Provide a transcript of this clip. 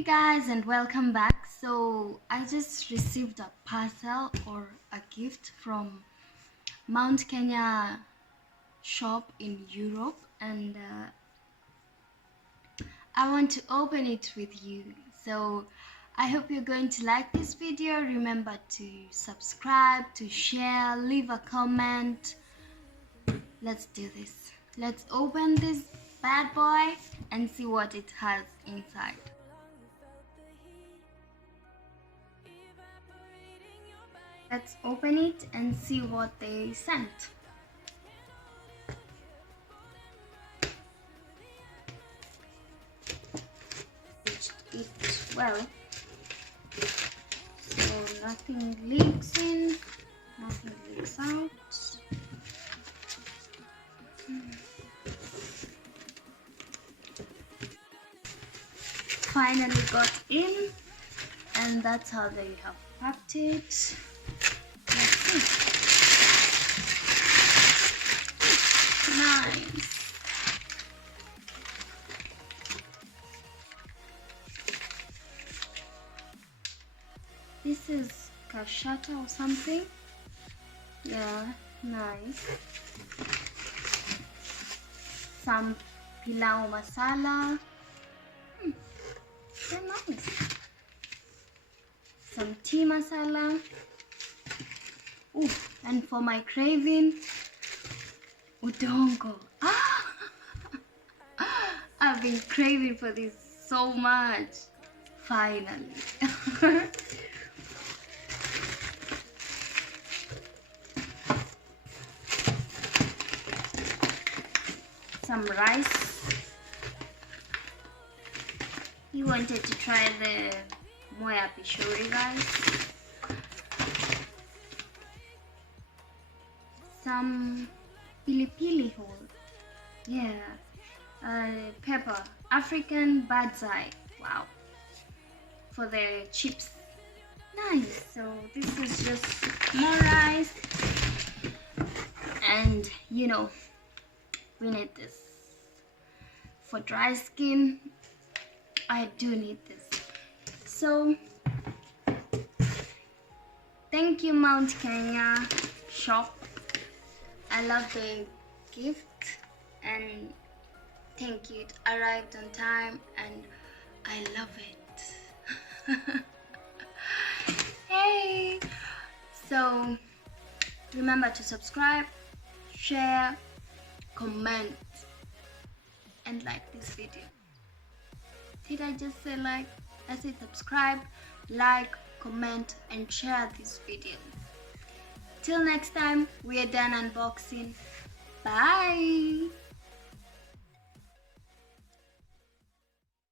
Hey guys, and welcome back. So I just received a parcel or a gift from Mount Kenya shop in Europe, and I want to open it with you. So I hope you're going to like this video. Remember to subscribe, to share, leave a comment. Let's do this. Let's open this bad boy and see what it has inside. Let's open it and see what they sent. It well, so nothing leaks in, nothing leaks out. Finally got in, and that's how they have packed it. Let's see. Nice. This is kashata or something. Yeah, nice. Some pilau masala. They're nice. Some tea masala. Ooh, and for my craving, udongo. I've been craving for this so much. Finally. Some rice. He wanted to try the moya pishori rice. Some pili whole. Yeah. Pepper. African bird's eye. Wow. For the chips. Nice. So this is just more rice. And you know, we need this. For dry skin, I do need this. So thank you, Mount Kenya shop. I love the gift, and thank you. It arrived on time and I love it. Hey, so remember to subscribe, share, comment, and like this video. Did I just say like? I said subscribe, like, comment, and share this video. Till next time, we are done unboxing. Bye.